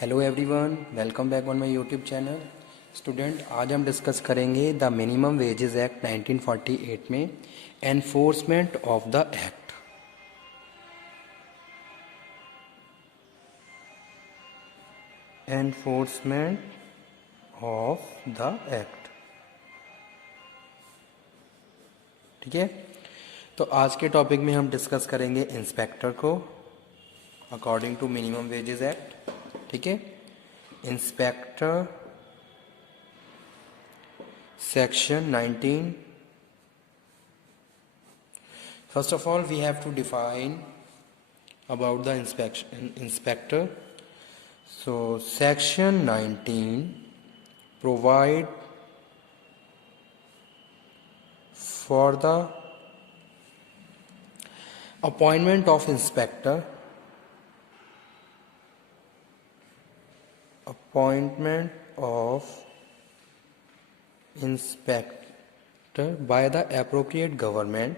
Hello everyone, welcome back on my YouTube channel. Student, आज हम discuss करेंगे the minimum wages act 1948 में enforcement of the act. Enforcement of the act, ठीक है। तो आज के टॉपिक में हम डिस्कस करेंगे इंस्पेक्टर को according to minimum wages act, ठीक है। Inspector section 19. First of all, we have to define about the inspector. So section 19 provide for the appointment of inspector by the appropriate government,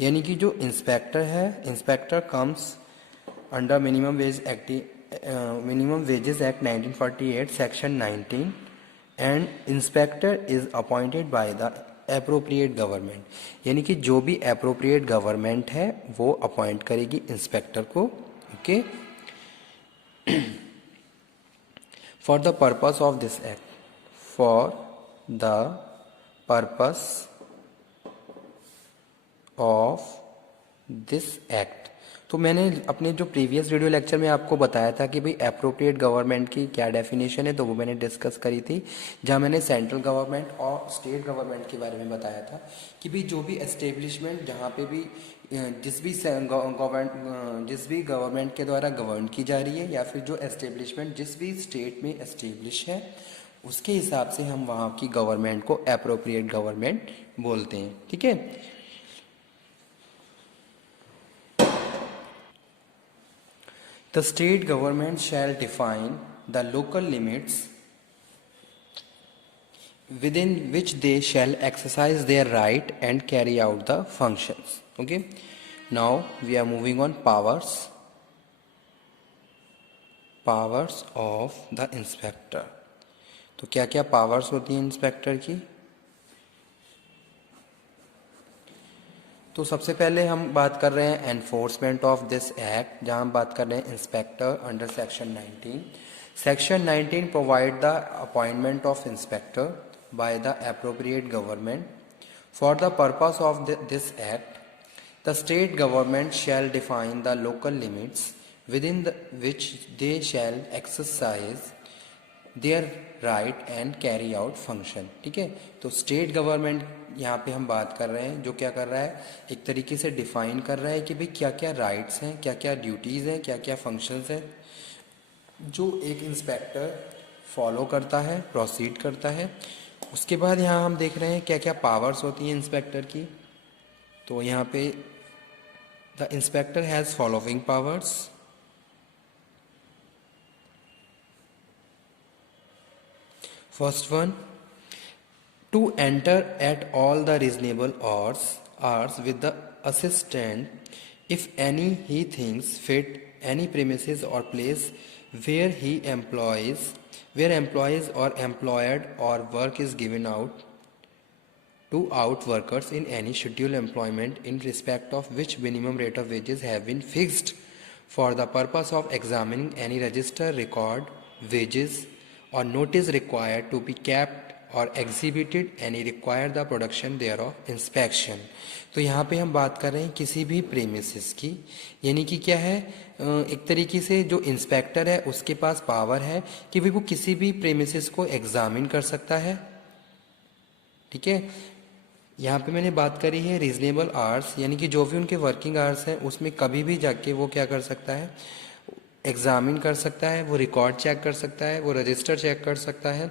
यानी कि जो inspector है, inspector comes under minimum wages act 1948 section 19 and inspector is appointed by the appropriate government, यानी कि जो भी appropriate government है वो अपॉइंट करेगी इंस्पेक्टर को, okay. For the purpose of this act, for the purpose of this act, तो मैंने अपने जो प्रीवियस वीडियो लेक्चर में आपको बताया था कि भाई एप्रोप्रिएट गवर्नमेंट की क्या डेफिनेशन है, तो वो मैंने डिस्कस करी थी, जहाँ मैंने सेंट्रल गवर्नमेंट और स्टेट गवर्नमेंट के बारे में बताया था कि भाई जो भी एस्टेब्लिशमेंट जहाँ पे भी जिस भी गवर्नमेंट के द्वारा गवर्न की जा रही है या फिर जो एस्टेब्लिशमेंट जिस भी स्टेट में एस्टेब्लिश है, उसके हिसाब से हम वहाँ की गवर्नमेंट को एप्रोप्रिएट गवर्नमेंट बोलते हैं, ठीक है। The state government shall define the local limits within which they shall exercise their right and carry out the functions. Okay. Now we are moving on powers of the inspector. तो क्या क्या powers होती हैं inspector की? तो सबसे पहले हम बात कर रहे हैं एनफोर्समेंट ऑफ दिस एक्ट, जहां हम बात कर रहे हैं inspector under section 19. Section 19 provide the appointment of inspector by the appropriate government. For the purpose of this act the state government shall define the local limits within which they shall exercise their right and carry out function, ठीक है। तो state government यहाँ पे हम बात कर रहे हैं, जो क्या कर रहा है, एक तरीके से डिफाइन कर रहा है कि भाई क्या क्या राइट्स हैं, क्या क्या ड्यूटीज़ हैं, क्या क्या फंक्शंस हैं जो एक इंस्पेक्टर फॉलो करता है, प्रोसीड करता है। उसके बाद यहाँ हम देख रहे हैं क्या क्या पावर्स होती हैं इंस्पेक्टर की। तो यहाँ पे the inspector has following powers. First one, to enter at all the reasonable hours with the assistant, if any he thinks fit, any premises or place where employees or employed or work is given out to out workers in any scheduled employment in respect of which minimum rate of wages have been fixed for the purpose of examining any register record wages or notice required to be kept और exhibited any require the production thereof inspection. तो यहाँ पे हम बात कर रहे हैं किसी भी प्रेमिसेस की, यानी कि क्या है, एक तरीके से जो इंस्पेक्टर है उसके पास पावर है कि भाई वो किसी भी प्रेमिसेस को एग्जामिन कर सकता है, ठीक है। यहाँ पे मैंने बात करी है रीजनेबल आवर्स, यानी कि जो भी उनके वर्किंग आवर्स हैं उसमें कभी भी जाके वो क्या कर सकता है, एग्जामिन कर सकता है, वो रिकॉर्ड चेक कर सकता है, वो रजिस्टर चेक कर सकता है,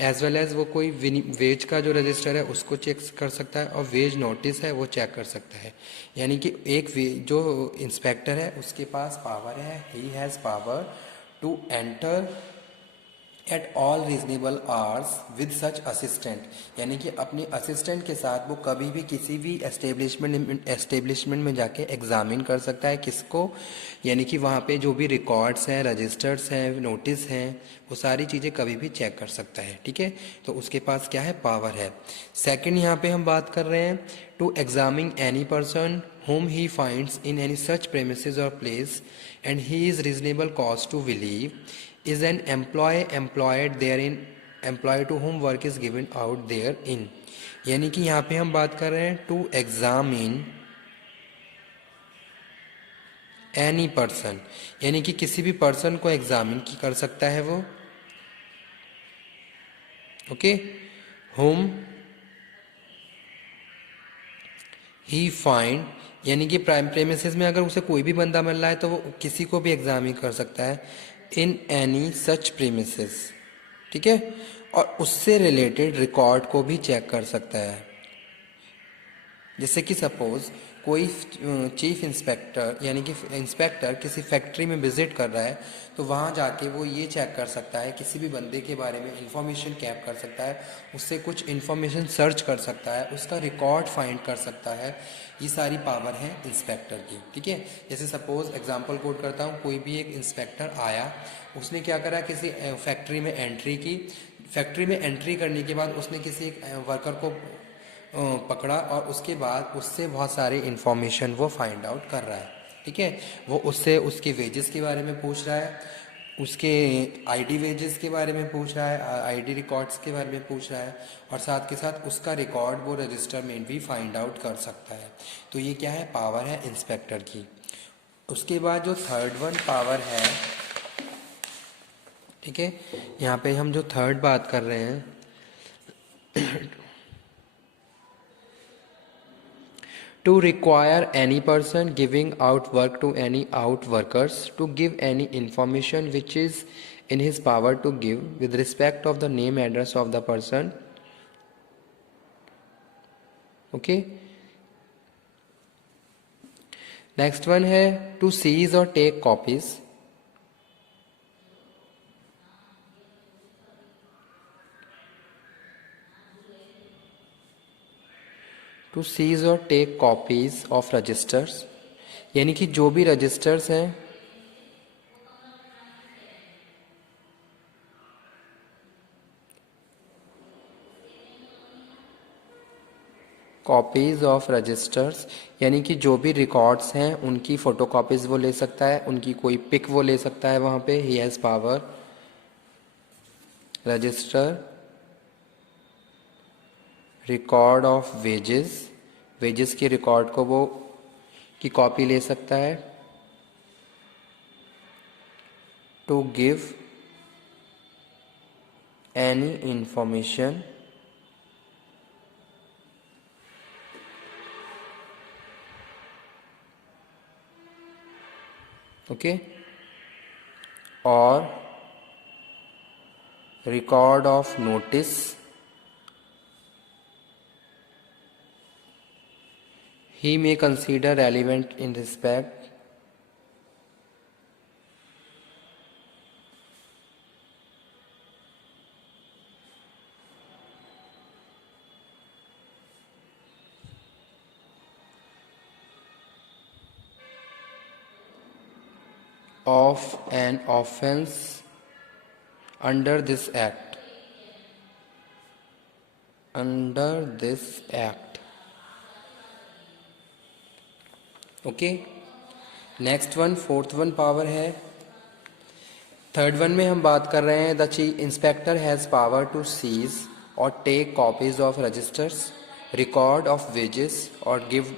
एज वेल एज वो कोई वेज का जो रजिस्टर है उसको चेक कर सकता है और वेज नोटिस है वो चेक कर सकता है। यानी कि एक जो इंस्पेक्टर है उसके पास पावर है, he has power to enter at all reasonable hours with such assistant, यानी कि अपने असिस्टेंट के साथ वो कभी भी किसी भी एस्टेब्लिशमेंट में जाके एग्जामिन कर सकता है। किसको? यानी कि वहाँ पे जो भी रिकॉर्ड्स हैं, रजिस्टर्स हैं, नोटिस हैं, वो सारी चीज़ें कभी भी चेक कर सकता है। ठीक है, तो उसके पास क्या है? पावर है। सेकंड यहाँ पे हम बात कर रहे हैं to examine any person whom he finds in any such premises or place and he is reasonable cause to believe is an employee employed therein, employee to whom work is given out therein। यानी कि यहाँ पे हम बात कर रहे हैं to examine any person, यानी कि किसी भी पर्सन को एग्जामिन कर सकता है वो। ओके, whom ही फाइंड, यानी कि प्राइम प्रेमिसेस में अगर उसे कोई भी बंदा मिल रहा है तो वो किसी को भी एग्जामिन कर सकता है इन एनी सच प्रेमिसेस। ठीक है, और उससे रिलेटेड रिकॉर्ड को भी चेक कर सकता है। जैसे कि सपोज कोई चीफ इंस्पेक्टर यानी कि इंस्पेक्टर किसी फैक्ट्री में विजिट कर रहा है, तो वहाँ जाके वो ये चेक कर सकता है, किसी भी बंदे के बारे में इंफॉर्मेशन कैप कर सकता है, उससे कुछ इंफॉर्मेशन सर्च कर सकता है, उसका रिकॉर्ड फाइंड कर सकता है। ये सारी पावर है इंस्पेक्टर की। ठीक है, जैसे सपोज एग्जांपल कोट करता हूँ, कोई भी एक इंस्पेक्टर आया, उसने क्या करा, किसी फैक्ट्री में एंट्री की। फैक्ट्री में एंट्री करने के बाद उसने किसी एक वर्कर को पकड़ा और उसके बाद उससे बहुत सारी इन्फॉर्मेशन वो फाइंड आउट कर रहा है। ठीक है, वो उससे उसके वेजेस के बारे में पूछ रहा है, उसके आईडी वेजेस के बारे में पूछ रहा है, आईडी रिकॉर्ड्स के बारे में पूछ रहा है, और साथ के साथ उसका रिकॉर्ड वो रजिस्टर में भी फाइंड आउट कर सकता है। तो ये क्या है? पावर है इंस्पेक्टर की। उसके बाद जो थर्ड वन पावर है, ठीक है, यहाँ पे हम जो थर्ड बात कर रहे हैं to require any person giving out work to any out workers to give any information which is in his power to give with respect of the name address of the person। okay, next one है to seize or take copies, to seize और take copies of registers, यानी कि जो भी registers हैं copies of registers, यानी कि जो भी रिकॉर्ड्स हैं उनकी फ़ोटो कॉपीज़ वो ले सकता है, उनकी कोई पिक वो ले सकता है वहाँ पे। He has power. Register record of wages, wages की रिकॉर्ड को वो की कॉपी ले सकता है। To give any information okay, और record of notice he may consider relevant in respect of an offence under this act, under this act। Okay, next one fourth one power है। Third one में हम बात कर रहे हैं the chief inspector has power to seize और take copies of registers, record of wages और give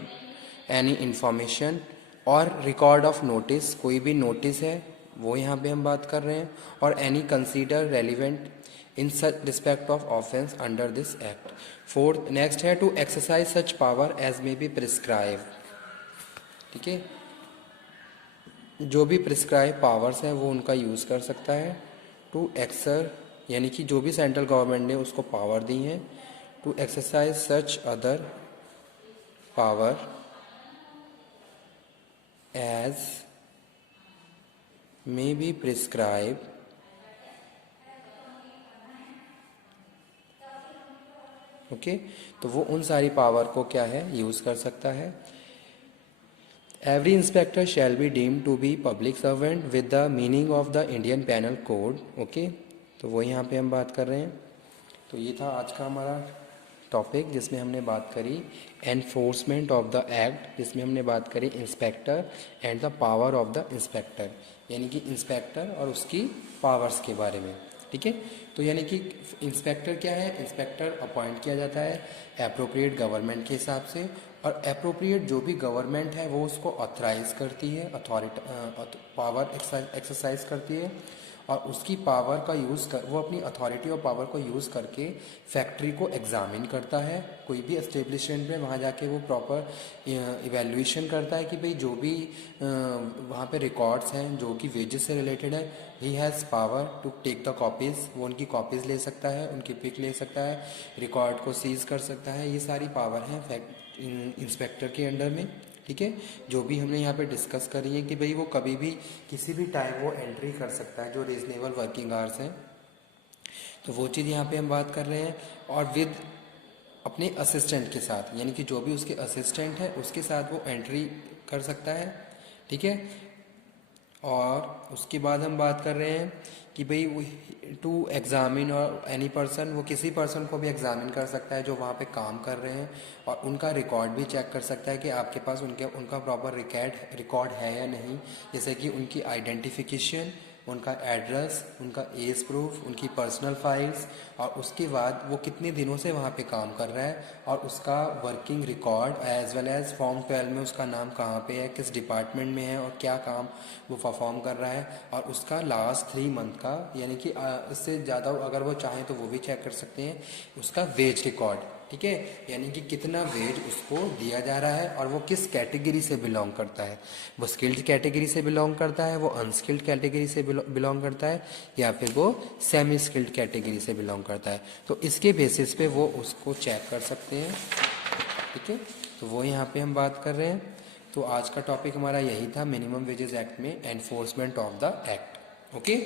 any information, और रिकॉर्ड ऑफ नोटिस, कोई भी नोटिस है वो यहाँ पे हम बात कर रहे हैं, और any consider relevant in such respect of offence under this act. Fourth next है to exercise such power as may be prescribe. ठीक है, जो भी प्रिस्क्राइब पावर्स हैं वो उनका यूज़ कर सकता है। टू एक्सर, यानी कि जो भी सेंट्रल गवर्नमेंट ने उसको पावर दी है, to exercise such other power as may be prescribe okay, तो वो उन सारी पावर को क्या है यूज़ कर सकता है। Every inspector shall be deemed to be public servant with the meaning of the Indian penal code. Okay, तो वो यहाँ पे हम बात कर रहे हैं। तो ये था आज का हमारा टॉपिक जिसमें हमने बात करी एनफोर्समेंट ऑफ द एक्ट, जिसमें हमने बात करी inspector and the power of the inspector, यानी कि इंस्पेक्टर और उसकी पावर्स के बारे में। ठीक है, तो यानी कि इंस्पेक्टर क्या है, इंस्पेक्टर अपॉइंट किया जाता है एप्रोप्रिएट गवर्नमेंट के हिसाब से, और एप्रोप्रिएट जो भी गवर्नमेंट है वो उसको ऑथराइज करती है, पावर एक्सरसाइज करती है, और उसकी पावर का यूज़ कर वो अपनी अथॉरिटी और पावर को यूज़ करके फैक्ट्री को एग्जामिन करता है। कोई भी एस्टेब्लिशमेंट में वहाँ जाके वो प्रॉपर इवैल्यूएशन करता है कि भाई जो भी वहाँ पे रिकॉर्ड्स हैं जो कि वेजेस से रिलेटेड है, he has power to take the copies, वो उनकी कॉपीज़ ले सकता है, उनकी पिक ले सकता है, रिकॉर्ड को सीज कर सकता है। ये सारी पावर हैं इंस्पेक्टर के अंडर में। ठीक है, जो भी हमने यहाँ पे डिस्कस करी है कि भाई वो कभी भी किसी भी टाइम वो एंट्री कर सकता है जो रीजनेबल वर्किंग आवर्स हैं, तो वो चीज़ यहाँ पे हम बात कर रहे हैं। और विद अपने असिस्टेंट के साथ, यानी कि जो भी उसके असिस्टेंट है उसके साथ वो एंट्री कर सकता है। ठीक है, और उसके बाद हम बात कर रहे हैं कि भाई टू एग्ज़ामिन और एनी पर्सन, वो किसी पर्सन को भी एग्ज़ामिन कर सकता है जो वहाँ पे काम कर रहे हैं, और उनका रिकॉर्ड भी चेक कर सकता है कि आपके पास उनका प्रॉपर रिकॉर्ड है या नहीं, जैसे कि उनकी आइडेंटिफिकेशन, उनका एड्रेस, उनका एज प्रूफ, उनकी पर्सनल फाइल्स, और उसके बाद वो कितने दिनों से वहाँ पे काम कर रहा है, और उसका working record as well as form 12 में उसका नाम कहाँ पे है, किस डिपार्टमेंट में है और क्या काम वो परफॉर्म कर रहा है, और उसका लास्ट 3 मंथ का, यानी कि इससे ज़्यादा अगर वो चाहें तो वो भी चेक कर सकते हैं, उसका वेज रिकॉर्ड। ठीक है, यानी कि कितना वेज उसको दिया जा रहा है और वो किस कैटेगरी से बिलोंग करता है, वो स्किल्ड कैटेगरी से बिलोंग करता है, वो अनस्किल्ड कैटेगरी से बिलोंग करता है, या फिर वो सेमी स्किल्ड कैटेगरी से बिलोंग करता है। तो इसके बेसिस पे वो उसको चेक कर सकते हैं। ठीक है, तो वो यहाँ पे हम बात कर रहे हैं। तो आज का टॉपिक हमारा यही था, मिनिमम वेजेस एक्ट में enforcement of the act. Okay,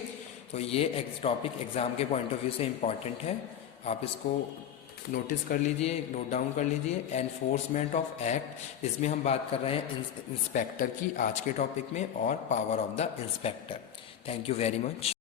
तो ये टॉपिक एग्ज़ाम के पॉइंट ऑफ व्यू से इम्पॉर्टेंट है, आप इसको नोटिस कर लीजिए, नोट डाउन कर लीजिए। एनफोर्समेंट ऑफ एक्ट, इसमें हम बात कर रहे हैं इंस्पेक्टर की आज के टॉपिक में, और power of the inspector. Thank you very much.